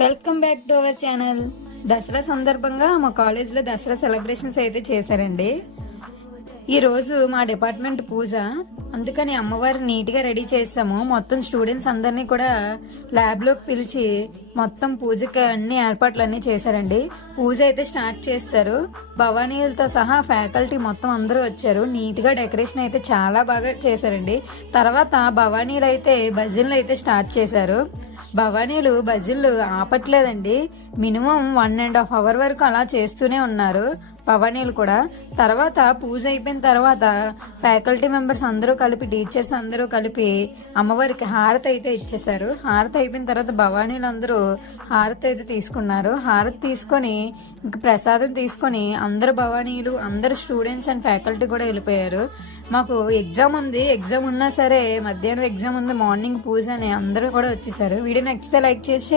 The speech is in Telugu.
Welcome back to our channel. Dasara సందర్భంగా మా కాలేజ్లో దసరా సెలబ్రేషన్స్ అయితే చేశారండి. ఈరోజు మా డిపార్ట్మెంట్ పూజ, అందుకని అమ్మవారిని నీట్గా రెడీ చేసాము. మొత్తం స్టూడెంట్స్ అందరినీ కూడా ల్యాబ్లోకి పిలిచి మొత్తం పూజకి అన్ని ఏర్పాట్లన్నీ చేశారండి. పూజ అయితే స్టార్ట్ చేస్తారు. భవానీలతో సహా ఫ్యాకల్టీ మొత్తం అందరూ వచ్చారు. నీట్గా డెకరేషన్ అయితే చాలా బాగా చేశారండి. తర్వాత భవానీలు అయితే భజనలు అయితే స్టార్ట్ చేశారు. భవానీలు భజనలు ఆపట్లేదండి. మినిమం 1.5 hours వరకు అలా చేస్తూనే ఉన్నారు భవానీలు కూడా. తర్వాత పూజ అయిపోయిన తర్వాత ఫ్యాకల్టీ మెంబర్స్ అందరూ కలిపి, టీచర్స్ అందరూ కలిపి అమ్మవారికి హారతి అయితే ఇచ్చేశారు. హారతి అయిపోయిన తర్వాత భవానీలు అందరూ హారతి అయితే తీసుకున్నారు. హారతి తీసుకొని ఇంక ప్రసాదం తీసుకొని అందరు భవానీలు, అందరు స్టూడెంట్స్ అండ్ ఫ్యాకల్టీ కూడా వెళ్ళిపోయారు. మాకు ఎగ్జామ్ ఉంది, ఎగ్జామ్ ఉన్నా సరే మధ్యాహ్నం ఎగ్జామ్ ఉంది, మార్నింగ్ పూజ అని అందరూ కూడా వచ్చేసారు. వీడియో నచ్చితే లైక్ చేసి